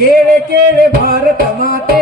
ಕೇಳೆ ಕೇಳೆ ಭಾರತ ಮಾತೆ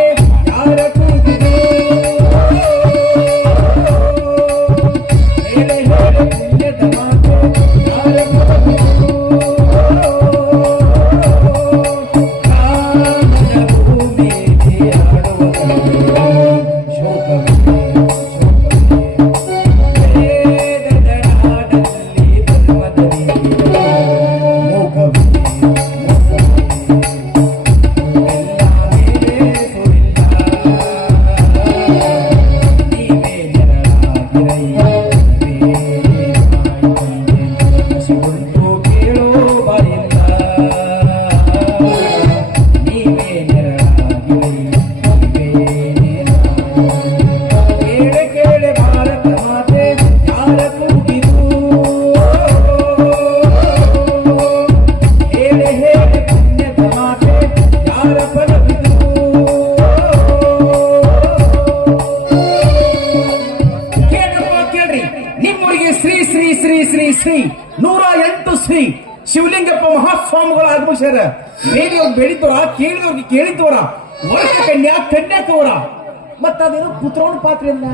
ಪುತ್ರವನ ಪಾತ್ರೆ ಅಲ್ಲ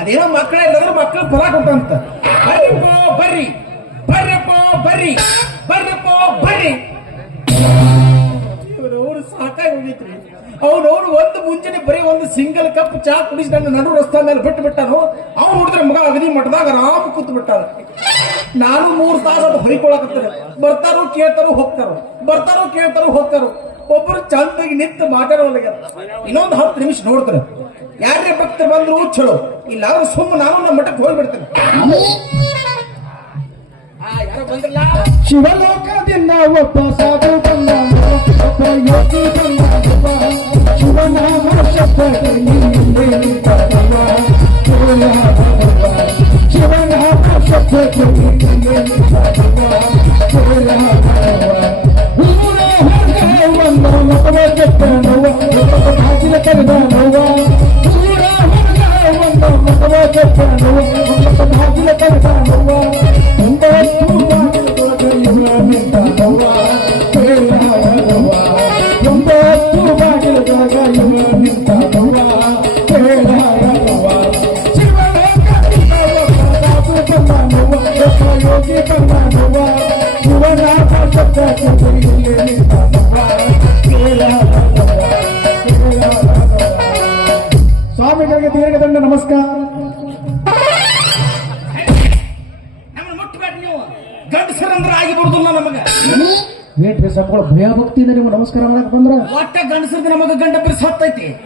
ಅದೇನೋ ಮಕ್ಕಳೇ ಇಲ್ಲದ್ರೆ ಮಕ್ಕಳು ಫಲ ಕೊಟ್ಟಂತ. ಬರ್ರಿಪ್ಪ, ಬರ್ರಿ. ಬರ್ರಪ್ಪ ಬರ್ರಿ. ಬರ್ರಪ್ಪ, ಬರ್ರಿ. ಇವ್ರವ್ರು ಸಾಕಾಗಿ ಹೋಗಿತ್ರಿ. ಅವ್ನವ್ರು ಒಂದು ಮುಂಜಾನೆ ಬರೀ ಒಂದು ಸಿಂಗಲ್ ಕಪ್ ಚಾ ಕುಡಿಸಿ ನನ್ನ ನಡು ರಸ್ತೆ ಮೇಲೆ ಬಿಟ್ಟು ಬಿಟ್ಟನು. ಅವ್ನು ನೋಡಿದ್ರೆ ಮಗ ಅಗದಿ ಮಠದಾಗ ಆರಾಮ್ ಕೂತ್ ಬಿಟ್ಟಾರ ನಾನು ಮೂರು ತಾಸು ಅದು ಹೊರಿಕೊಳಕತ್ತಾರೆ ಬರ್ತಾರೋ ಕೇಳ್ತಾರೋ ಹೋಗ್ತಾರೋ. ಬರ್ತಾರೋ ಕೇಳ್ತಾರೋ ಹೋಗ್ತಾರೋ. ಒಬ್ಬರು ಚಂದಾಗಿ ನಿಂತು ಮಾತಾಡೋಲ್ಲ ಇನ್ನೊಂದು ಹತ್ತು ನಿಮಿಷ ನೋಡ್ತಾರೆ. ಯಾರೇ ಭಕ್ತರು ಬಂದ್ರು ಚಲೋ. ಇಲ್ಲ, ಅವ್ರು ಸುಮ್ಮ ನಾನು ನಮ್ಮ ಮಠಕ್ಕೆ ಹೋಗ್ಬಿಡ್ತೇನೆ. ಶಿವಲೋಕದಿಂದ ಒಬ್ಬ ಸಾಧು ಬಂದ ಒಬ್ಬ ಯೋಗಿ ಬಂದವ ಸ್ವಾಮಿಗಳಿಗೆ ದೀರ್ಘದಂಡ ನಮಸ್ಕಾರ. ಮುಟ್ಟಬೇಡಿ ನೀವು. ಗಂಡಸರಂದ್ರ ಆಗಿ ನಮಗ. ಏನ್ರಿ ಸಂಬಳ ಭಯ ಭಕ್ತಿಯಿಂದ ನೀವು ನಮಸ್ಕಾರ ಮಾಡಕ್ ಬಂದ್ರ? ಒಟ್ಟ ಗಂಡಸರದ ನಮಗ ಗಂಡ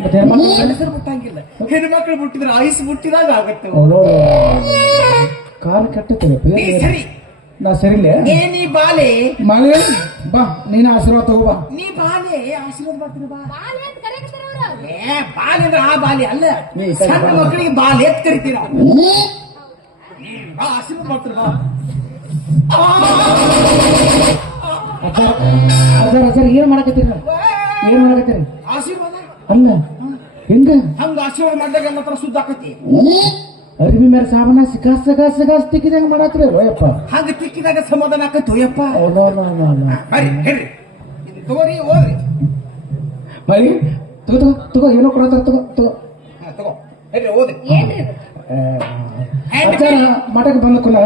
ಮತ್ತೆ ಹೆಣ್ಮಕ್ಳು ಗಂಡಸರು ಮುಟ್ಟಂಗಿಲ್ಲ. ಹೆಣ್ಮಕ್ಳು ಮುಟ್ಟಿದ್ರೆ ಐಸ್ ಮುಟ್ಟಿದಾಗ ಆಗತ್ತೆ. ಕಾಲು ಕೆಟ್ಟತದೆ ನೀ ಸರಿ. ನಾ ಸರಿಲೇ ಏ ನೀ ಬಾಲೆ ಮಳೆ ಬಾ ನೀನು ಆಶೀರ್ವಾದ ತಗೋ ಬಾ. ನೀ ಬಾಲೆ ಆಶೀರ್ವಾದ ಮಾಡ್ತೀನಿ ಬಾ. ಬಾಲೆ ಅಂತ ಕರೆಕತ್ತಾರ ಅವ್ರು. ಏ ಬಾಲೆ ಅಂದ್ರೆ ಆ ಬಾಲೆ ಅಲ್ಲ. ನೀ ಸಣ್ಣ ಮಕ್ಕಳಿಗೆ ಬಾಲೆ ಎತ್ ಕರಿತೀರ? ಬಾ ಆಶೀರ್ವಾದ ಮಾಡ್ತೀನಿ ಬಾ. ಅಜ್ಜಾರ ಅಜ್ಜಾರ ಅಜ್ಜಾರ ಏನ್ ಮಾಡಕತ್ತೀರ? ಏನ್ ಮಾಡಕತ್ತೀರಿ? ಆಶೀರ್ವಾದ. ಅಲ್ಲ ಹೆಂಗ? ಹಂಗ ಆಶೀರ್ವಾದ ಮಾಡಿದಾಗ ಮಾತ್ರ ಸುದ್ದ ಆಕತಿ. ಅರಿವಿ ಮೇಲೆ ಸಾಬನ ಸಿಕಾಸ್ ಸಿಕಾಸ್ ಸಿಕಾಸ್ ತಿಕ್ಕಿದಂಗ ಮಾಡತ್ರಿ ರೋಯಪ್ಪ ಹಂಗ ತಿಕ್ಕಿದಾಗ ಸಮಾಧಾನ ಆಕತ್ತು ಯಪ್ಪ ಬರ್ರಿ ಹೇಳ್ರಿ. ತಗೋರಿ ಹೋಗ್ರಿ. ಮಳಿ ತಗೋ ತಗೋ ತಗೋ ಏನೋ ಕೊಡತ್ತಾರ ತಗೋ ತಗೋ. ತಗೋ. ಹೇಳ್ರಿ ಇದು? ಅಜ್ಜಾರ ಮಠಕ್ಕೆ ಬಂದ ಕುಲ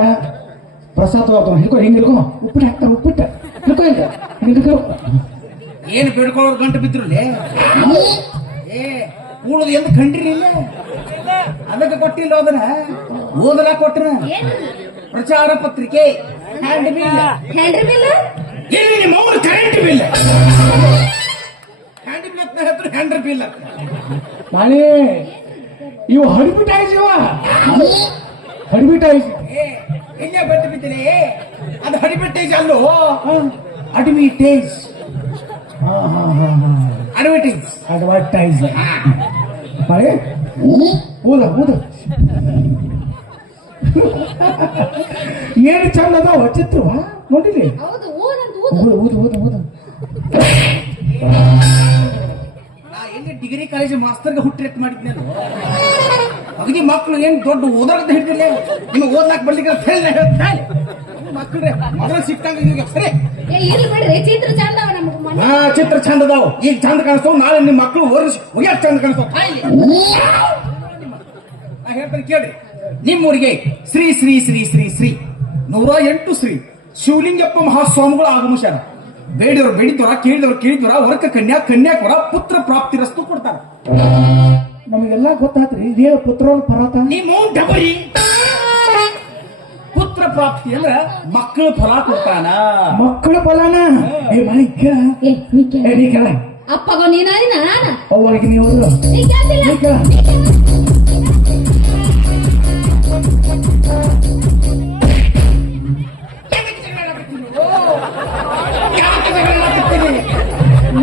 ಪ್ರಸಾದ ತಗೋ ಹಿಡ್ಕೊ ಹಿಂಗ್ ಹಿಡ್ಕೊ. ಉಪ್ಪಿಟ್ಟು ಹಾಕ್ತಾರ ಉಪ್ಪಿಟ್ಟು. ಹಿಡ್ಕೊ ಇಲ್ಲ ಹಿಂಗ್ ಹಿಡ್ಕೊ. ಏನು ಬೇಡ್ಕೊಳ್ಳೋರು ಗಂಟು ಬಿದ್ರುಲೇ ಏ ಉಳದು ಎಂದು ಕಂಡ್ರಿ ಇಲ್ಲ. ಅದಕ್ಕೆ ಕೊಟ್ಟಿಲ್ಲ ಅದನ್ನ. ಓದಲ ಕೊಟ್ರ ಏನ್ರಿ? ಪ್ರಚಾರ ಪತ್ರಿಕೆ. ಹ್ಯಾಂಡ್ ಬಿಲ್ ಹ್ಯಾಂಡ್ ಬಿಲ್ ಎಲ್ಲಿ ನಿಮ್ಮ ಅವ್ರ ಕರೆಂಟ್ ಬಿಲ್ ಹ್ಯಾಂಡ್ ಬಿಲ್ ಅಂತ ಹೇಳ್ತಾರೆ ಹ್ಯಾಂಡ್ ಬಿಲ್ ನಾಳೆ ಇವು ಹಡಿಬಿಟ್ಟಾಯ್ಸ್ ಇವ. ಹಡಿಬಿಟ್ಟಾಯ್ಸ್ ಏ ಇಲ್ಲೇ ಬಟ್ಟು ಬಿದ್ದಿಲೆ ಅದು ಅಡ್ವರ್ಟೈಸ್ ಅಲ್ಲೋ. ಅಡ್ವರ್ಟೈಸ್ ಹಾ ಹಾ ಹಾ ಹಾ. ಅಡ್ವರ್ಟೈಸ್ ಅಡ್ವರ್ಟೈಸ್ ಮಳೆ ಊದ ಊದ ಏನು ಚಂದ ಅದಾವ ಚಿತ್ರವ ನೋಡಿರಿ. ಊದು ಊದ ಊದ ಊದ ಎಲ್ಲಿ ಡಿಗ್ರಿ ಕಾಲೇಜ್ ಮಾಸ್ತರ್ಗೆ ಹುಟ್ಟಿರತ್ ಮಾಡಿದ್ನೇನು ಅಗದಿ ಮಕ್ಕಳು ಏನ್ ದೊಡ್ಡ ಓದೋದ್ ಹಿಡಿದಿಲ್ಲ ನಿಮಗೆ ಓದ್ಲಾಕ್ ಬರ್ಲಿಕ್ಕೆ ಹೇಳ್ತಾ ಮಕ್ಕಳ್ರೆ ಮೊದಲು ಸಿಕ್ಕಂಗ ಈಗ ಸರಿ. ಏ ಇರ್ಲಿ ಬಿಡ್ರಿ. ಚಿತ್ರ ಚಂದ ಅವ ನಮ್ಗ್ ಮನೆ. ಹಾ ಚಿತ್ರ ಚಂದ ಅದಾವ ಈಗ ಚಂದ ಕಾಣಿಸ್ತಾವ ನಾಳೆ ನಿಮ್ಮ ಮಕ್ಕಳು ವರ್ಷ ಒಯ್ಯಾಕ ಚಂದ ಕಾಣಿಸ್ತಾವ. ನಾ ಹೇಳ್ತೇನೆ ಕೇಳಿ ನಿಮ್ಮೂರಿಗೆ ಶ್ರೀ ಶ್ರೀ ಶ್ರೀ ಶ್ರೀ ಶ್ರೀ ನೂರ ಎಂಟು ಶ್ರೀ ಶಿವಲಿಂಗಪ್ಪ ಮಹಾಸ್ವಾಮಿಗಳು ಆಗಮಿಸ್ಯಾರ ಬೇಡಿದವರು ಬೇಡಿದವರ ಕೇಳಿದವರು ಕೇಳಿದವರ ಹೊರಕ ಕನ್ಯಾ ಕನ್ಯಾಕುರ ಪುತ್ರ ಪ್ರಾಪ್ತಿ ರಸ್ತು ಕೊಡ್ತಾರ. ನಮಗೆಲ್ಲ ಗೊತ್ತಾತ್ರಿ ಇದೇ ಪುತ್ರ ಪರಾತ? ನಿಮ್ಮ ಡಬರಿ. ಪುತ್ರ ಪ್ರಾಪ್ತಿ ಅಂದ್ರ ಮಕ್ಕಳ ಫಲ ಕೊಡ್ತಾನ. ಮಕ್ಕಳ ಫಲನ? ಏ ಏ ಕೇಳ. ಅಪ್ಪಗೋ ನೀನ ನಾನ? ನೀವು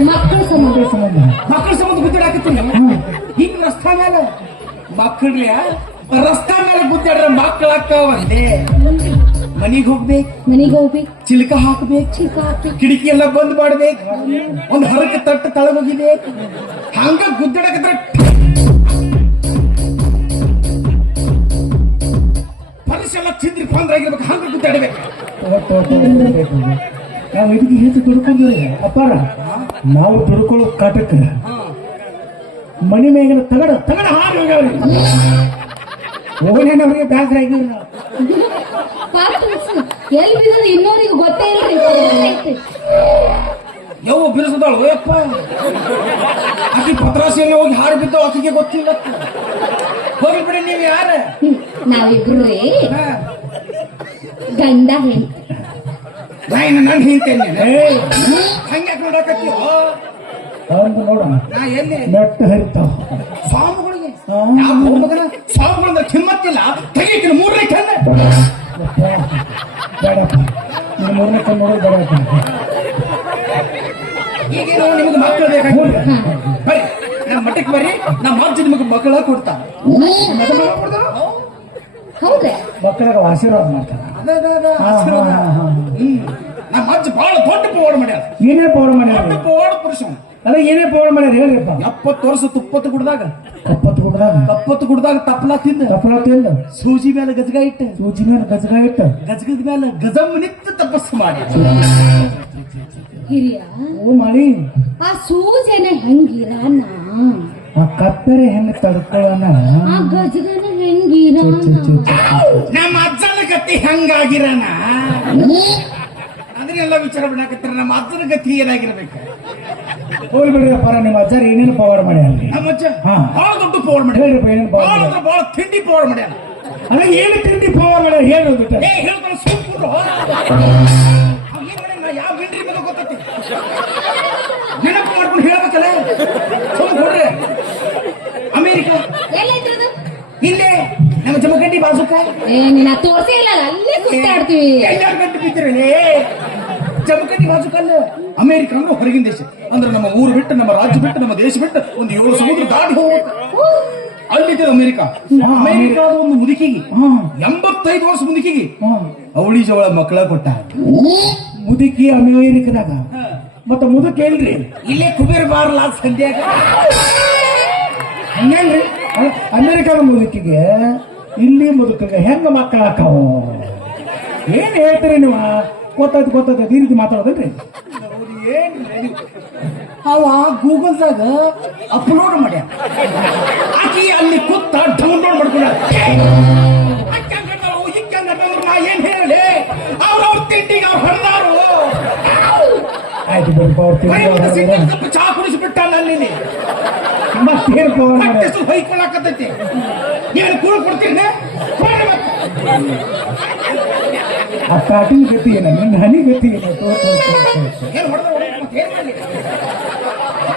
ಮಕ್ಕಳ ಸಂಬಂಧ. ಸಂಬಂಧ. ಮಕ್ಕಳ ಸಂಬಂಧ ಗುದ್ದಾಡಕತ್ತೀನಿ ಹಿಂಗ್ ರಸ್ತಾ ಮೇಲೆ ರಸ್ತಾ ಮೇಲೆ ಗುದ್ದಾಡ್ರ ಮಕ್ಕಳ ಒಂದೇ ಮನಿಗ್ ಹೋಗ್ಬೇಕು. ಮನಿಗೆ ಹೋಗ್ಬೇಕು. ಚಿಲ್ಕ ಹಾಕ್ಬೇಕು. ಚಿಲ್ಕ ಹಾಕ್ಬೇಕು. ಕಿಟಕಿ ಎಲ್ಲ ಬಂದ್ ಮಾಡ್ಬೇಕು. ಒಂದ್ ಹರಕ ತಟ್ಟ ತಳಗೋಗಿಬೇಕು. ಹಂಗ ಗುದ್ದಾಡಕತ್ರ ಪರಿಸೆಲ್ಲ ಚಿದ್ರಿ ಪಂದ್ರಾಗಿರ್ಬೇಕು ಹಂಗ ಗುದ್ದಾಡ್ಬೇಕು. ನಾವು ಇದಕ್ಕೆ ಹೆಚ್ಚು ದುಡ್ಕೊಂಡಿವ್ರಿ ಅಪ್ಪಾರ ನಾವು ದುಡ್ಕೊಳ್ಳೋ ಕಟಕ ಮನಿ ಮೇಗಿನ ತಗಡ ತಗಡ ಹಾಗೆ ಬ್ಯಾಸ್ರ ಆಗಿವ್ರಿ ನಾವು ಎಲ್ಲಿ ಬಿದ್ದದ ಇನ್ನೋರಿಗೆ ಗೊತ್ತೇ ಇಲ್ರಿ ಯಾವ ಯವ್ವ ಬಿರುಸದಾಳು ಓಯಪ್ಪ ಆಕಿ ಪತ್ರಾಸಿಯಲ್ಲಿ ಹೋಗಿ ಹಾರಿ ಬಿದ್ದೋ ಆಕಿಗೆ ಗೊತ್ತಿಲ್ಲ. ಹೋಗಿ ಬಿಡಿ ನೀವು ಯಾರ? ನಾವಿಬ್ರು. ಗಂಡ ಹೆಂಡತಿ ನಾನು ನಾನು. ಹಿಂತೇನೆ ಏ ಹಂಗೆ ನೋಡಕತ್ತೀವ ನೋಡ. ನಾ ಎಲ್ಲಿ? ನೆಟ್ಟು ಹರಿತಾವ ಸ್ವಾಮಿಗಳಿಗೆ ಹೋಗ್ಬೇಕನ ಸ್ವಾಮಿಗಳಂದ್ರೆ ಕಿಮ್ಮತ್ತಿಲ್ಲ ತೆಗೀತೀನಿ ಮೂರನೇ ಕಣ್ಣ ಬೇಡಪ್ಪ ನೀನು ಮೂರನೇ ಕಣ್ಣು ನೋಡೋದು ಬೇಡಪ್ಪ ಈಗೇನು ನಿಮಗೆ ಮಕ್ಕಳು ಬೇಕಾಗಿ ಬರ್ರಿ ನಮ್ಮ ಮಠಕ್ಕೆ ಬರ್ರಿ ನಮ್ಮ ಅಜ್ಜಿ ನಿಮಗೆ ಮಕ್ಕಳ ಕೊಡ್ತಾ ಹೌದ್ರಿ ಮಕ್ಕಳಿಗೆ ಆಶೀರ್ವಾದ ಮಾಡ್ತಾರ ನಮ್ಮ ಅಜ್ಜ ಬಹಳ ದೊಡ್ಡ ಪವಾಡ ಮಾಡ್ಯಾರ ಪೌಡ ದೊಡ್ಡ ಮಾಡ್ಯಾರ ಪವಾಡ ಪುರುಷ ಅದ ಏನೇ ಪೌಡ ಮಾಡ್ಯಾರ ಹೇಳ್ರಿಪ್ಪ ಎಪ್ಪತ್ತು ವರ್ಷ ತುಪ್ಪತ್ತು ಕುಡ್ದಾಗ. ಕಪ್ಪತ್ತು ಕುಡ್ದಾಗ. ತಪ್ಪತ್ತು ಕುಡ್ದಾಗ ತಪ್ಪಲ ತಿಂದ. ತಪ್ಪಲ ತಿಂದ. ಸೂಜಿ ಮೇಲೆ ಗಜಗ ಇಟ್ಟ. ಸೂಜಿ ಮೇಲೆ ಗಜಗ ಇಟ್ಟ. ಗಜಗದ ಮೇಲೆ ಗಜಮ್ ನಿತ್ಯ ತಪಸ್ಸು ಮಾಡಿ. ಹಿರಿಯ ಓ ಮಾಡಿ ಆ ಸೂಜನ ಹೆಂಗಿರ ಆ ಕಪ್ಪೆರೆ ಹೆಂಗ ತಡ್ಕೊಳ್ಳೋಣ ಆ ಗಜಗನ ಚು. ನಮ್ಮ ಅಜ್ಜನ ಗತಿ ಅಂದ್ರೆ ಅದನ್ನೆಲ್ಲ ವಿಚಾರ ಮಾಡಕತ್ತಾರ ನಮ್ಮ ಅಜ್ಜನ ಗತಿ ಏನಾಗಿರ್ಬೇಕು? ಹೋಗ್ಲಿ ಬಿಡ್ರಿ ಅಪ್ಪಾರ ನಿಮ್ಮ ಅಜ್ಜಾರ ಏನೇನು ಪವಾಡ ಮಾಡ್ಯಾರ ನಮ್ಮ ಅಜ್ಜ ಹಾ. ಬಹಳ ದೊಡ್ಡ ಪವರ್ ಮಾಡ್ಯಾರ ಹೇಳ್ರಿಪ್ಪ ಏನೇನು ಪವಾಡ ಬಹಳ ಮಾಡ್ಯಾರ ಅಂದ್ರೆ ಬಹಳ ತಿಂಡಿ ಪವರ್ ಮಾಡ್ಯಾರ ಅದ ಏನು ತಿಂಡಿ ಪವಾಡ ಮಾಡ್ಯಾರ ಹೇಳಿ ಬಿಟ್ಟ ಏ ಹೇಳ್ತಾನೆ ಸುಮ್ಕುರು ಯಾವ ಬಿಡ್ರಿ ಮೇಲೆ ಗೊತ್ತೈತಿ. ನೆನಪು ಮಾಡ್ಕೊಂಡು ಹೇಳ್ಬೇಕಲ್ಲ? ಸುಮ್ ಕೊಡ್ರಿ ಅಮೇರಿಕ. ಎಲ್ಲೈತ್ರಿ ಅದು ಇಲ್ಲೇ. ನಮ್ಮ ಜಮಖಂಡಿ ಬಾಜುಕ. ಏ ನೀನ ತೋರ್ಸೇ ಇಲ್ಲ ಅಲ್ಲೇ ಸುತ್ತಾಡ್ತೀವಿ ಎಲ್ಲಾರು ಗಂಟು ಬಿದ್ದಿರಲಿ? ಜಮಖಂಡಿ ಬಾಜುಕಲ್ಲ ಅಮೆರಿಕ ಅಂದ್ರೆ ಹೊರಗಿನ ದೇಶ. ಅಂದ್ರೆ ನಮ್ಮ ಊರು ಬಿಟ್ಟು ನಮ್ಮ ರಾಜ್ಯ ಬಿಟ್ಟು ನಮ್ಮ ದೇಶ ಬಿಟ್ಟು ಒಂದು ಏಳು ಸಮುದ್ರ ದಾಟಿ ಹೋಗ್ಬೇಕು. ಅಲ್ಲಿದ್ದ ಅಮೆರಿಕ. ಅಮೇರಿಕಾದ ಒಂದು ಮುದುಕಿಗೆ. ಎಂಬತ್ತೈದು ವರ್ಷ ಮುದುಕಿಗೆ. ಅವಳಿ ಜವಳ ಮಕ್ಕಳ ಕೊಟ್ಟ. ಮುದುಕಿ ಅಮೆರಿಕದಾಗ. ಮತ್ತ ಮುದುಕ ಏನ್ರಿ ಇಲ್ಲೇ ಕುಬೇರ ಬಾರಲ್ಲ ಸಂಧ್ಯಾಗ ಹಂಗೇನ್ರಿ? ಅಮೆರಿಕದ ಮುದುಕಿಗೆ ಇಲ್ಲಿ ಮುದುಕಿಗೆ ಹೆಂಗ ಮಕ್ಕಳ ಏನ್ ಹೇಳ್ತೀರಿ ನೀವು? ಗೊತ್ತಾಯ್ತು ಗೊತ್ತಾಯ್ತು. ಈ ರೀತಿ ಮಾತಾಡೋದನ್ರಿ? ಅವ ಗೂಗಲ್ದಾಗ ಅಪ್ಲೋಡ್ ಮಾಡ್ಯಾನ ಆಕಿ ಅಲ್ಲಿ ಕೂತ ಡೌನ್ಲೋಡ್ ಮಾಡ್ಕೊಂಡ ನಾ ಏನ್ ಹೇಳಿ ಅವ್ರವ್ರ ತಿಂಡಿಗೆ ಅವ್ರು ಹೊಡೆದಾರು. ಆಯ್ತು ಬರ್ರಿ ಅವ್ರ ಚಾ ಕುಡಿಸ್ಬಿಟ್ಟ ಅಲ್ಲಿ ಮತ್ತೇನ್ ಹೊಯ್ಕೊಳಕತ್ತೈತಿ. ಏನು ಕೂಳು ಕೊಡ್ತೀನಿ ಕೊಡ್ರಿ ಮತ್ತೆ. ಆ ಪ್ಯಾಟಿನ ಗತಿ ಏನ? ನಿನ್ನ ಹನಿ ಗತಿ ಏನ? ತೋ, ತೋ, ತೋ, ತೋ, ತೋ. ಏನ್ ಹೊಡೆದ ಮತ್ತೆ ಏನ್ ಮಾಡ್ಲಿ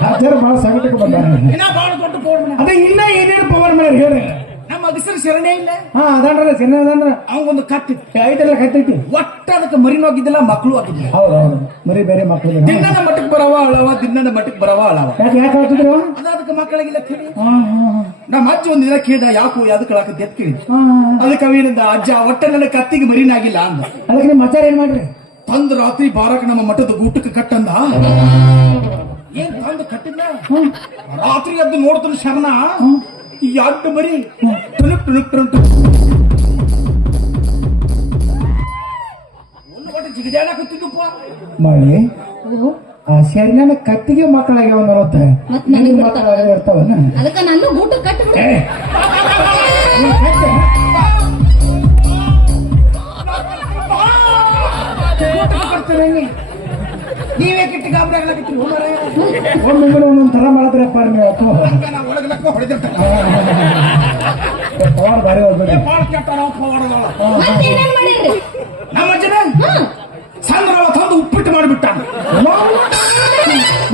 ಅಜ್ಜಾರ ಬಹಳ ಸಂಕಟಕ್ಕೆ ಬಂದಾರ. ಇನ್ನ ಬಾಳ ದೊಡ್ಡ ಬೋರ್ಡ್ ಮನೆ. ಅದೇ ಇನ್ನ ಏನೇನು ಪವರ್ ಮಾಡ್ಯಾರ ಹೇಳ್ರಿ ಅಗಸರ ಶರಣೆ ಇಲ್ಲ? ಹಾ ಅದನ್ರಲ್ಲ ಚೆನ್ನ ಅದನ್ರ ಅವಂಗೊಂದು ಕತ್ತಿತ್ತು ಐದೆಲ್ಲ ಕತ್ತೈತಿ ಒಟ್ಟ ಅದಕ್ಕೆ ಮರಿನೂ ಆಗಿದ್ದಿಲ್ಲ ಮಕ್ಕಳು ಆಗಿದ್ದಿಲ್ಲ ಹೌದು ಹೌದು. ಬರೀ ಬೇರೆ ಮಕ್ಕಳು ದಿನದ ಮಟ್ಟಕ್ಕೆ ಬರವ ಅಳವ ದಿನದ ಮಟ್ಟಕ್ಕೆ ಬರವ ಅಳವ. ಯಾಕೆ ಅದಕ್ಕೆ ಮಕ್ಕಳಿಗಿಲ್ಲ ಹಾ. ನಮ್ಮ ಅಜ್ಜ ಒಂದು ದಿನ ಕೇಳಿದ ಯಾಕೋ ಅದಕ್ಕೆ ಕಳಾಕತ್ತೆ ಅಂತ ಕೇಳಿ. ಅದಕ್ಕೆ ಅವೇನಂದ ಅಜ್ಜ ಒಟ್ಟ ನನ್ನ ಕತ್ತಿಗೆ ಮರಿನಾಗಿಲ್ಲ ಅಂದ. ಅದಕ್ಕೆ ನಿಮ್ಮ ಮಚಾರ ಏನ್ ಮಾಡ್ರಿ? ತಂದು ರಾತ್ರಿ ಬಾರಕ್ಕೆ ನಮ್ಮ ಮಠದ ಊಟಕ್ಕೆ ಕಟ್ಟಂದ. ಏನ್ ತಂದು ಕಟ್ಟಿದ್ನ? ರಾತ್ರಿ ಎದ್ದು ನೋಡ್ತಾನ ಶರಣ. ಈ ಬರೀ ಟುನುಕ್ ಟುನುಕ್ ಒಂದು ಒಟ್ಟು ಮಾಡಿ ಆ ಶರೀರನ ಕತ್ತಿಗೆ ಮಕ್ಕಳಾಗ್ಯಾವ ನನಗೆ ಇರ್ತಾವನ ಅದಕ್ಕ ನಾನು? ನೀವೇ ಕಿಟ್ಟ ಗಾಬರಿ ಆಗ್ಲಾಕತ್ತೀರಿ ಹೋ ಮಾರಾಯ. ಒಮ್ಮೊಮ್ಮೆ ಒಂದೊಂದ್ ತರ ಮಾಡಿದ್ರಪ್ಪ ನೀವು ಅಪ್ಪ ಒಳಗ್ಲಕ್ಕ ಪವಾಡ ಭಾರಿ ಹೋಗ್ಬೇಡಿ ಭಾಳ ಕೆಟ್ಟ ನಾವು ಮಾಡಿರಿ ನಮ್ಮ ಅಜ್ಜನ ಸಂದ್ರ ತಂದು ಉಪ್ಪಿಟ್ಟು ಮಾಡಿಬಿಟ್ಟ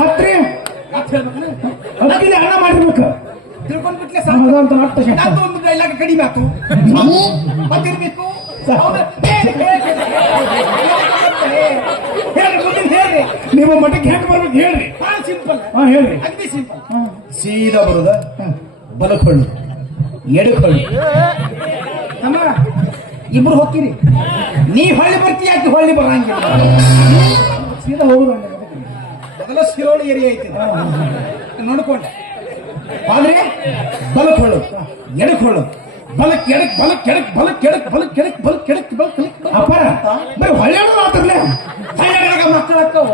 ಮತ್ತೆ ಅದಕ್ಕಿಂತ ಹಣ ಮಾಡಿರ್ಬೇಕು ತಿಳ್ಕೊಂಡ್ಬಿಟ್ಲೆ ಶಕ್ತಿ. ನಂದು ಒಂದು ಡೈಲಾಗ್ ಕಡಿಮೆ ಆತು ಮತ್ತಿರ್ಬೇಕು ಹೌದಾ? ಹೇಳಿ, ಹೇಳಿ. ಹೇಳ್ರಿ ಮುಂದಿನ ಹೇಳ್ರಿ. ನೀವು ಮಠಕ್ಕೆ ಹೆಂಗ್ ಬರ್ಬೇಕು ಹೇಳ್ರಿ. ಬಹಳ ಸಿಂಪಲ್. ಹಾ ಹೇಳ್ರಿ. ಅಗದಿ ಸಿಂಪಲ್. ಸೀದಾ ಬರುದ? ಬಲಕೊಳ್ಳು ಎಡಕೊಳ್ಳು ಅಮ್ಮ ಇಬ್ರು ಹೋಗ್ತೀರಿ. ನೀ ಹೊಳ್ಳಿ ಬರ್ತೀಯ ಅಂತ ಹೊಳ್ಳಿ ಬರಂಗಿಲ್ಲ. ಸೀದಾ ಹೋಗುದು ಮೊದಲ ಶಿರೋಳಿ ಏರಿಯಾ ಐತಿ. ನೋಡ್ಕೊಂಡೆ. ಆದ್ರೆ? ಬಲಕೊಳ್ಳು ಎಡಕೊಳ್ಳು ಬಲಕ್ ಎಡಕ್ ಬಲ ಕೆಡಕ್ ಬಲ ಕೆಡಕ್ ಬಲ ಕೆಡಕ್ ಬಲ ಕೆಡಕ್ ಬಲಕ್ ಕೆಡಕ್ ಅಪ್ಪಾರ ಬರೀ ಹೊಳ್ಯಾಡು ಹಳ್ಳಿಯಾಗ ಮಕ್ಕಳಕ್ಕವು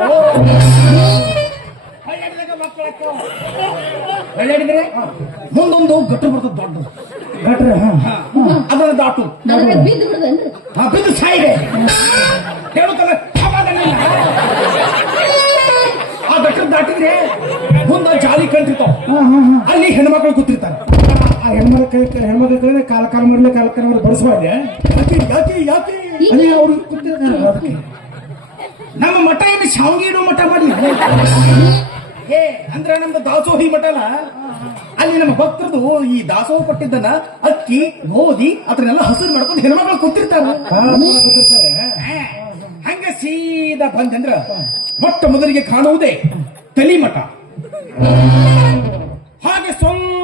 ಹಳ್ಳಿಯಾಡಿದ್ರೆ ಮುಂದೊಂದು ಗಟ್ರ ಬರ್ತದೆ ದೊಡ್ಡ ಗಟ್ರ ಹಾ. ಅದನ್ನ ದಾಟು. ಬಿದ್ದು ಬಿಡುದನ್ರಿ ಬಿದ್ದು ಸಾಯಿದೆ. ಹೇಳುತ್ತಲ್ಲ ಆ ಗಟ್ರ ದಾಟಿದ್ರೆ ಮುಂದ ಜಾಲಿ ಕಂಟಿರ್ತಾವ ಹಾ ಹಾ ಹಾ. ಅಲ್ಲಿ ಹೆಣ್ಮಕ್ಳು ಕೂತಿರ್ತಾರೆ. ಆ ಹೆಣ್ಮಕ್ಳ ಕೈ ಹೆಣ್ಮಕ್ಳ ಕೈ ಕಾಲ ಕಾಲ ಮರ್ಲೆ ಕಾಲ ಕಾಲ ಮರ್ಲೆ ಬಡಿಸ್ಬಾರ್ದೆ ಯಾಕೆ ಯಾಕೆ? ಯಾಕೆ ಅವ್ರು ಅದಕ್ಕೆ. ನಮ್ಮ ಮಠ ಏನು ಶಾವ್ಗಿ ಇಡೋ ಮಠ ಮಾಡಿ. ಏ ಅಂದ್ರೆ ನಮ್ದು ದಾಸೋಹಿ ಮಠ ಅಲ್ಲ? ಅಲ್ಲಿ ನಮ್ಮ ಭಕ್ತರದು ಈ ದಾಸೋಹ ಪಟ್ಟಿದ್ದನ್ನ ಅಕ್ಕಿ ಗೋಧಿ ಅದನ್ನೆಲ್ಲ ಹಸಿರು ಮಾಡ್ಕೊಂಡು ಹೆಣ್ಮಕ್ಳು ಕೂತಿರ್ತಾರ. ಕೂತಿರ್ತಾರೆ. ಹಂಗ ಸೀದಾ ಬಂದಂದ್ರ ಮೊಟ್ಟ ಮೊದಲಿಗೆ ಕಾಣುವುದೇ ತಲಿಮಠ ಹಾಗೆ ಸ್ವಲ್ಪ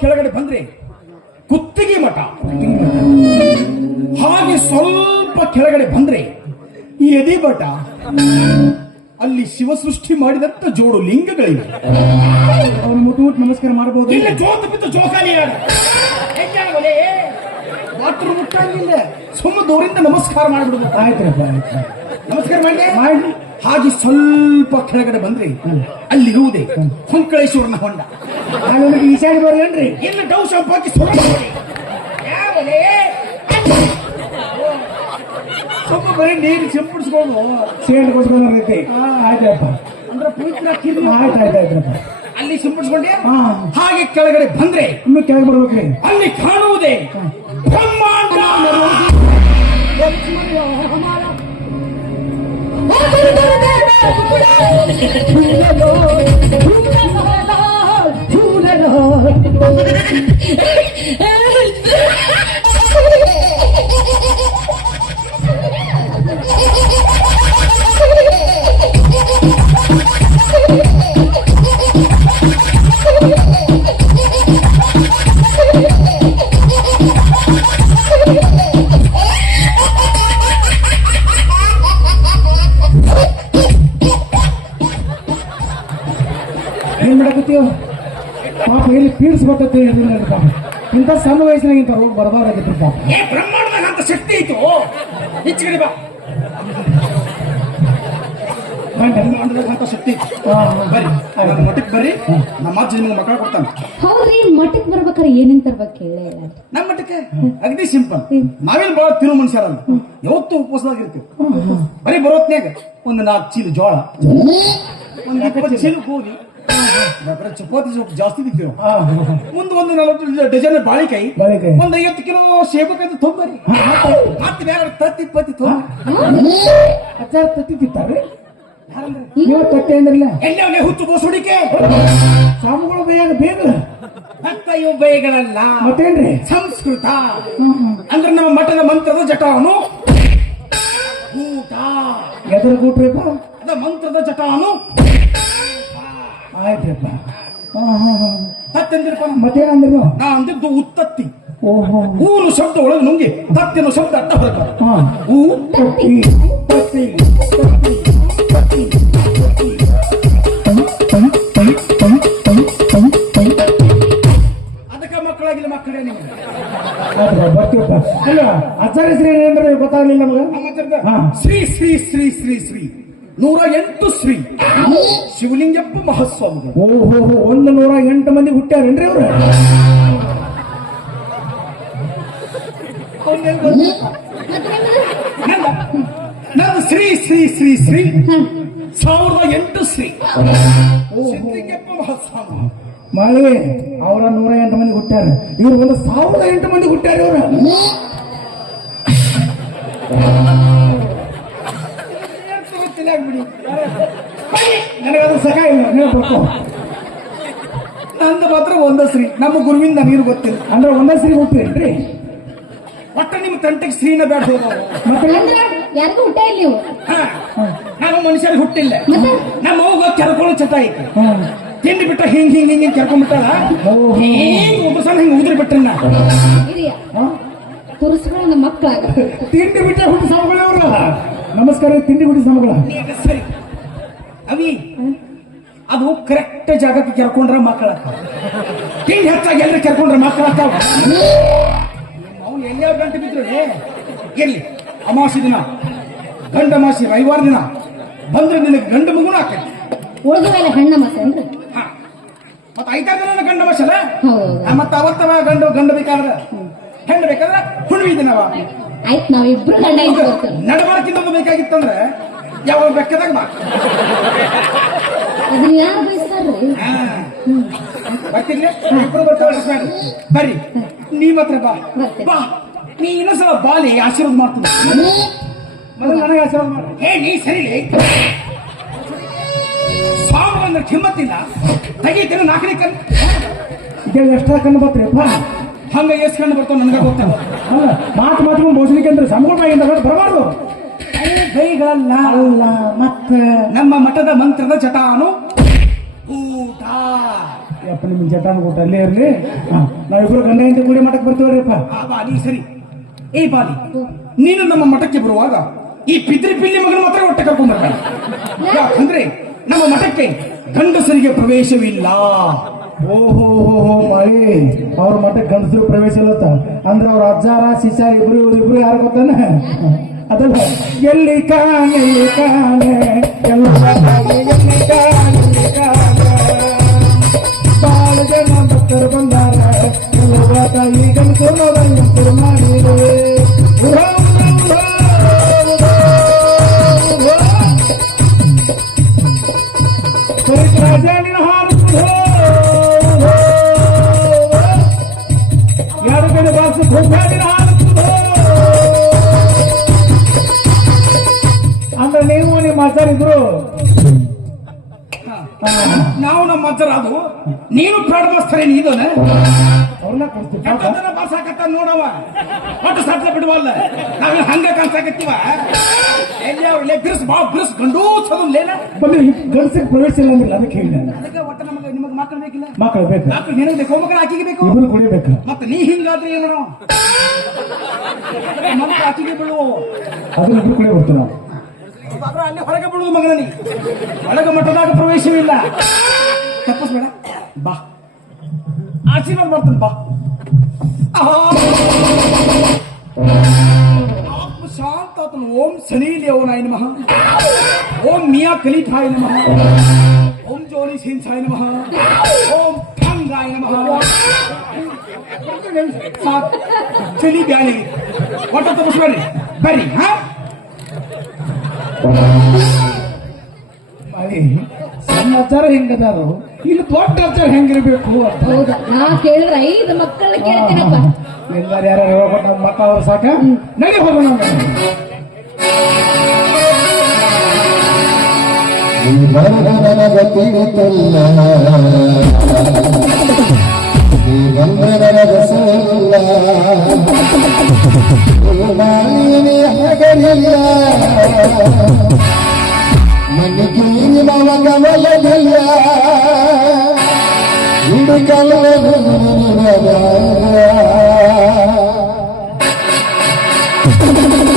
ಕೆಳಗಡೆ ಬಂದ್ರೆ ಕುತ್ತಿಗೆ ಮಠ. ಹಾಗೆ ಸ್ವಲ್ಪ ಕೆಳಗಡೆ ಬಂದ್ರೆ ಎದಿ ಮಠ. ಅಲ್ಲಿ ಶಿವ ಸೃಷ್ಟಿ ಮಾಡಿದಂತ ಜೋಡು ಲಿಂಗಗಳಿವೆ. ಅವ್ರು ಮುಟ್ಟು ಮುಟ್ಟು ನಮಸ್ಕಾರ ಮಾಡಬಹುದು. ಇಲ್ಲ ಜೋತ ಬಿದ್ದು ಜೋಕಾಲಿ ಡಾಕ್ಟರ್ ಮುಟ್ಟಂಗಿಲ್ಲ. ಸುಮ್ಮ ದೂರಿಂದ ನಮಸ್ಕಾರ ಮಾಡಿಬಿಡುದು. ಆಯ್ತು ನಮಸ್ಕಾರ ಮಾಡಿ ಮಾಡಿ ಹಾಗೆ ಸ್ವಲ್ಪ ಕೆಳಗಡೆ ಬಂದ್ರೆ ಅಲ್ಲಿರುವುದೇ ಹೊಂಕಳೇಶ್ವರನ ಹೊಂಡ. ಅಲ್ಲಿ ಸೈಡ್ ಬರೋಣ್ರಿ ಇನ್ನು ಡೌ ಮಾಡಿ. ಯಾವಲೇ? ಸ್ವಲ್ಪ ಬರೀ ನೀರು ಸಿಂಪಡಿಸ್ಕೊಂಡು ಸೇಡ್ ಕೊಟ್ಕೊಂಡು ಆಯ್ತಪ್ಪ ಅಂದ್ರೆ ಪವಿತ್ರ ಕಿರಿ ಆಯ್ತು ಆಯ್ತು ಆಯ್ತ್ರಪ್ಪ ಅಲ್ಲಿ ಸಿಂಪಡಿಸ್ಕೊಂಡೆ ಹಾ. ಹಾಗೆ ಕೆಳಗಡೆ ಬಂದ್ರೆ ಇನ್ನು ಕೆಳಗೆ ಬರ್ಬೇಕ್ರಿ. ಅಲ್ಲಿ ಕಾಣುವುದೇ ಬ್ರಹ್ಮಾಂಡ. ಏನ್ ಇಂಥ ಸಣ್ಣ ವಯಸ್ಸಿನಾಗ ಇಂಥ ರೋಗ ಬರಬಾರ್ದಾಗಿತ್ತು ಪಾಪ ಏ ಬ್ರಹ್ಮಾಂಡದಾಗ ಅಂತ ಶಕ್ತಿ ಇತ್ತು. ಹೆಚ್ಚು ಕಡೆ ಬಾ. ಬ್ರಹ್ಮಾಂಡದಾಗ ಅಂತ ಶಕ್ತಿ ಇತ್ತು. ಬರಿ. ಬರ್ರಿ ನಮ್ಮ ಮಠಕ್ಕೆ ಬರ್ರಿ. ನಮ್ಮ ಅಜ್ಜ ನಿಮ್ಗೆ ಮಕ್ಕಳು ಕೊಡ್ತಾನೆ. ಹೌದ್ರಿ ಮಠಕ್ ಬರ್ಬೇಕಾದ್ರೆ ಏನೇನ್ ತರ್ಬೇಕು ಹೇಳೇ. ಇಲ್ಲ ನಮ್ಮ ಮಠಕ್ಕೆ? ಅಗದಿ ಸಿಂಪಲ್ ನಾವೇನು ಭಾಳ ತಿರು ಮನುಷ್ಯರಲ್ಲ. ಯಾವತ್ತು ಉಪವಾಸದಾಗಿರ್ತೀವಿ. ಬರೀ ಬರೋತ್ನಾಗ ಒಂದು ನಾಲ್ಕು ಚೀಲ ಜೋಳ ಒಂದು ಇಪ್ಪತ್ತು ಚೀಲ ಗೋಧಿ ಚಪಾತಿ ಸ್ವಲ್ಪ ಜಾಸ್ತಿ ತಿಂತೀವಿ. ಮುಂದೆ ಒಂದು ನಲವತ್ತು ಡಜನ್ ಬಾಳಿಕಾಯಿ ಬಾಳೆಕಾಯಿ ಒಂದ್ ಐವತ್ತು ಕಿಲೋ ಸೇಬಕಾಯಿ ತೊಂಬರಿ. ಮತ್ತೆ ಬೇರೆ ತತ್ತಿ ಪತ್ತಿ ತೊಂಬರಿ? ಅಚ್ಚಾರ ತತ್ತಿ ತಿಂತಾರೆ ನೀವು ತಟ್ಟೆ ಅಂದ್ರಲ್ಲ? ಎಲ್ಲವೇ ಹುಚ್ಚು ಬೋಸುಡಿಕೆ. ಸ್ವಾಮಿಗಳು ಬೇಗ ಬೇಗ ಭಕ್ತ ಬೈಗಳಲ್ಲ. ಮತ್ತೇನ್ರಿ? ಸಂಸ್ಕೃತ. ಅಂದ್ರೆ ನಮ್ಮ ಮಠದ ಮಂತ್ರದ ಜಟಾನು ಊಟ. ಎದ್ರ ಕೊಟ್ರಿಪ್ಪ ಅದ ಮಂತ್ರದ ಆಯ್ತ್ರಪ್ಪ ಹಾ ತತ್ತಂದಿರಪ್ಪ ಮತ್ತೇನಂದ್ರಿ ನೀವು ನಾ ಅಂದಿದ್ದು ಉತ್ತತ್ತಿ ಓಹೋ ಊರು ಶಬ್ದ ಒಳಗೆ ನುಂಗಿ ತತ್ತಿನ ಶಬ್ದ ಅಟ್ಟ ಹೊರಕ ಹಾ. ಊ ತತ್ತಿ. ತತ್ತಿ. ಅದಕ್ಕೆ ಮಕ್ಕಳಾಗಿಲ್ಲ ಮಕ್ಕಳೇ ನಿಮ್ಗೆ ಬರ್ತೀವಪ್ಪ. ಅಲ್ಲ ಅಚ್ಚಾರ ಹೆಸರು ಏನಂದ್ರೆ ಗೊತ್ತಾಗ್ಲಿಲ್ಲ ನಮ್ಗೆ. ಶ್ರೀ ಶ್ರೀ ಶ್ರೀ ಶ್ರೀ ಶ್ರೀ. ನೂರ ಎಂಟು ಶ್ರೀ ಶಿವಲಿಂಗಪ್ಪ ಮಹಾಸ್ವಾಮಿಗಳು. ಓಹೋ ಒಂದು ನೂರ ಎಂಟು ಮಂದಿ ಹುಟ್ಟ್ಯಾರೇನ್ರಿ ಅವ್ರ? ನನ್ನ ಶ್ರೀ ಶ್ರೀ ಶ್ರೀ ಶ್ರೀ ಸಾವಿರದ ಎಂಟು ಶ್ರೀ ಶಿವಲಿಂಗಪ್ಪ ಮಹಾಸ್ವಾಮಿ. ಮಳೆ ಅವರ ನೂರ ಎಂಟು ಮಂದಿ ಹುಟ್ಟ್ಯಾರ. ಇವ್ರು ಒಂದು ಸಾವಿರದ ಎಂಟು ಮಂದಿ ಹುಟ್ಟ್ಯಾರ ಇವ್ರ. ನನಗದು ಸಹ ಇಲ್ಲ ಹೇಳ್ಬೇಕು ನಂದು ಮಾತ್ರ ಒಂದ ಶ್ರೀ ನಮ್ಮ ಗುರುವಿಂದ ನೀರು ಗೊತ್ತಿಲ್ಲ. ಅಂದ್ರೆ ಒಂದೇ ಸರಿ ಹುಟ್ಟಿರೇನ್ರಿ ಒಟ್ಟ ನಿಮ್ಮ ತಂಟೆಗೆ ಸ್ತ್ರೀನ ಬೇಡ ಮತ್ತೆ ಯಾರಿಗೂ ಹುಟ್ಟ ಇಲ್ಲ ನೀವು ಹಾ. ನಾನು ಮನುಷ್ಯರಿಗೆ ಹುಟ್ಟಿಲ್ಲ? ನಮ್ಮ ಅವ್ಗ ಕೆರ್ಕೊಳ್ಳೋ ಚಟ ಐತಿ. ತಿಂಡಿ ಬಿಟ್ಟ ಹಿಂಗ್ ಹಿಂಗ್ ಹಿಂಗ್ ಹಿಂಗ್ ಕೆರ್ಕೊಂಡ್ಬಿಟ್ಟಲ್ಲ. ಹಿಂಗ್ ಹಿಂಗ್ ಉದ್ರಿ ಬಿಟ್ರಿ ನಾ? ತುರ್ಸ್ಗಳ ಮಕ್ಕಳಾಗ ತಿಂಡಿ ಬಿಟ್ಟ ಹುಟ್ಟು ಸಮಗಳ ಅವ್ರ. ನಮಸ್ಕಾರ ತಿಂಡಿ ಗುಡಿ ಸಮಗಳ ಸರಿ. ಅವಿ ಅದು ಕರೆಕ್ಟ್ ಜಾಗಕ್ಕೆ ಕೆರ್ಕೊಂಡ್ರೆ ಮಕ್ಕಳ ತಿಂಡಿ ಹೆಚ್ಚಾಗಿ ಎಲ್ರು ಕೆರ್ಕೊಂಡ್ರ ಮಕ್ಕಳ ಅವ್ನು ಎಲ್ಲೇ ಗಂಟೆ ಬಿದ್ರು ಎಲ್ಲಿ ಅಮಾಸಿ ದಿನ ಗಂಡ ಅಮಾಸಿ ರವಿವಾರ ದಿನ. ಬಂದ್ರೆ ನಿನಗೆ ಗಂಡ ಮಗುನ ಆಕೈತಿ ಉಳಿದ ಮೇಲೆ ಹೆಣ್ಣ ಅಂದ್ರೆ? ಹಾ. ಮತ್ತೆ ಐದಾರು ದಿನ ಗಂಡ ಅಮಾಸೆ ಅಲ್ಲ? ಮತ್ತೆ ಅವತ್ತವ ಗಂಡು ಗಂಡ ಬೇಕಾದ್ರೆ? ಹೆಣ್ಣು ಬೇಕಾದ್ರೆ ಹುಣ್ಣಿ ದಿನವ? ಆಯ್ತು ನಾವಿಬ್ರು ಗಂಡ ಹೆಂಡ್ತಿ ಬರ್ತೀವಿ ನಡಬಾರ್ಕಿಂತ ಬೇಕಾಗಿತ್ತಂದ್ರೆ ಯಾವಾಗ ಬೆಕ್ಕದಾಗ ಬಾ ಅದನ್ನ ಯಾರು ಬಯಸ್ತಾರ್ರಿ? ಹಾ. ಬರ್ತಿರ್ಲಿ ಇಬ್ರು ಬರ್ತಾವೆ ಅಷ್ಟೇ. ಬರ್ರಿ. ನೀ ಮಾತ್ರ ಬಾ. ಬಾ. ನೀ ಇನ್ನೊಂದ್ಸಲ ಬಾಲಿ ಆಶೀರ್ವಾದ ಮಾಡ್ತೀನಿ. ಮೊದಲು ನನಗೆ ಆಶೀರ್ವಾದ ಮಾಡ. ಹೇ ನೀ ಸರಿ ಸ್ವಾಮಿ ಅಂದ್ರೆ ಕಿಮ್ಮತ್ತಿಲ್ಲ. ತೆಗೀತೇನೆ ನಾಲ್ಕನೇ ಕಣ್ ಈಗ ಎಷ್ಟ ಕಣ್ಣು ಬತ್ರಿಪ್ಪ ಹಂಗ ಎಸ್ಕೊಂಡು ಬರ್ತಾವ ನನಗೆ ಗೊತ್ತಲ್ಲ. ಅಲ್ಲ ಮಾತು ಮಾತು ಮೋಸಲಿಕ್ಕೆ ಅಂದ್ರೆ ಸಮೂಹವಾಗಿಂದ ಬರಬಾರ್ದು ಕೈಗಳಲ್ಲ ಅಲ್ಲ. ಮತ್ತ ನಮ್ಮ ಮಠದ ಮಂತ್ರದ ಚಟಾನು ಊಟ. ಯಪ್ಪ ನಿಮ್ ಜಟಾನ ಕೊಟ್ಟ ಅಲ್ಲೇ ಇರ್ಲಿ. ನಾವಿಬ್ರು ಗಂಡ ಹಿಂದೆ ಕೂಡಿ ಮಠಕ್ಕೆ ಬರ್ತೀವ್ರಿಪ್ಪ ಆ ಬಾಲಿ ಸರಿ. ಏ ಬಾಲಿ ನೀನು ನಮ್ಮ ಮಠಕ್ಕೆ ಬರುವಾಗ ಈ ಪಿದ್ರಿ ಪಿಲ್ಲಿ ಮಗನ ಮಾತ್ರ ಹೊಟ್ಟೆ ಕರ್ಕೊಂಡ್ಬರ್ತಾನೆ ಯಾಕಂದ್ರೆ ನಮ್ಮ ಮಠಕ್ಕೆ ಗಂಡಸರಿಗೆ ಪ್ರವೇಶವಿಲ್ಲ. ಓಹೋ ಮಳಿ ಅವ್ರ ಮಠಕ್ಕೆ ಗಂಡಸರು ಪ್ರವೇಶ ಇಲ್ಲತ್ತ ಅಂದ್ರೆ ಅವ್ರ ಅಜ್ಜಾರ ಶಿಷ್ಯ ಇಬ್ರು ಇಬ್ರು ಯಾರು ಗೊತ್ತಾನ ಅದಲ್ಲ ಎಲ್ಲಿ ಕಾಣೆ ಕಾಣೆ ಎಲ್ಲ ಎಲ್ಲಿ ಕಾಣೆ, ಕಾಣೆ. ಬಾಳ ಜನ ಭಕ್ತರು ಬಂದಾರ ಎಲ್ಲ ತಾಯಿ ಗಂಡಸರು ಮಾಡಿದೆ ಉಧಾ, ಅಂದ್ರೆ ನೀವು ನಿಮ್ಮ ಇದ್ರು? ನಾವು ನಮ್ಮ ಅಜ್ಜರ ಅದು ನೀನು ಪ್ರಾಡಮಾಸ್ತರೇ ಇದನ್ನ ಅವ್ರನ್ನ ಕೊಡ್ತೀವಿ ನೋಡವ ಒಟ್ಟು ಬಿಡುವಲ್ಲ? ನಾವೇನ್ ಹಂಗ ಕಾಣ್ಸಾಕತ್ತೀವ? ಎಲ್ಲಿ ಅವ್ರು ಬಿರ್ಸ್ ಬಾ ಬಿರ್ಸ್ ಗಂಡೂ ಚದುರ್ಲೇನ ಬಂದ್ರೆ ಗಂಡಸಿಗೆ ಪ್ರವೇಶ ಇಲ್ಲ ಅಂದ್ರೆ ಅದಕ್ಕೆ ಹೇಳಿ ನಾನು. ಅದಕ್ಕೆ ಒಟ್ಟು ನಿಮಗೆ ಮಕ್ಕಳು ಬೇಕಿಲ್ಲ? ಮಕ್ಕಳು ಬೇಕು. ಮಕ್ಕಳು ನಿನಗೆ ಬೇಕು ಮಕ್ಕಳು ಆಕಿಗೆ ಬೇಕು. ಇಬ್ಬರು ಕುಡಿಬೇಕು. ಮತ್ತೆ ನೀ ಹಿಂಗಾದ್ರೆ ಏನು? ಮಕ್ಕಳು ಆಕಿಗೆ ಬಿಡು. ಅದನ್ನ ಇಬ್ಬರು ಕುಡಿ ಬರ್ತು ನಾವು. ಅಲ್ಲಿ ಹೊರಗೆ ಬಿಡುದು ಮಗನ ನೀ. ಹೊರಗೆ ಮಠದಾಗ ಪ್ರವೇಶವಿಲ್ಲ ತಪ್ಪಿಸ್ಬೇಡ. ಬಾ. ಆಶೀರ್ವಾದ ಮಾಡ್ತಾನೆ ಬಾ. ಆತ್ಮ ಶಾಂತ ಆತನು ಓಂ ಸಲೀಲಿ ಅವನಾಯ ನಮಃ. ಓಂ ಮಿಯಾ ಖಲೀಫಾಯ ನಮಃ. ಓಂ ಜೋನಿ ಸಿನ್ಸಾಯ ನಮಃ ಓಂ ಖಂಗಾಯ ನಮಃ ಸಾಕ್. ಚಲಿ ಬ್ಯಾನಿ ಒಟ್ಟ ತಪ್ಪಿಸ್ಬೇಡ್ರಿ ಬರ್ರಿ ಹಾ ಸಣ್ಣ ಆಚಾರ ಹೆಂಗದಾರು ಇಲ್ಲಿ ದೊಡ್ಡ ಆಚಾರ ಹೆಂಗಿರ್ಬೇಕು ಹೌದಾ. ನಾ ಕೇಳಿದ್ರೆ ಐದು ಮಕ್ಕಳ ಕೇಳ್ತೀನಪ್ಪ. ಎಲ್ಲಾರು ಯಾರು ಹೇಳ್ಕೊಟ್ಟು ನಮ್ಮ ಮಕ್ಕ ಅವ್ರು ಸಾಕ? ನಡಿ ಹೋಗೋಣ ದೇವರು ನನಗ ತಿಳಿತಲ್ಲ ದೇವಂದ್ರ ನನಗ ಸೋಲಿಲ್ಲ ಮಾಲಿನಿ ಹಗಲಿಲ್ಲ ಮಣಿಕೀರಿ ನಮಗ ಒಲಗಲ್ಲ ಹುಡುಕಲ್ಲ Thank.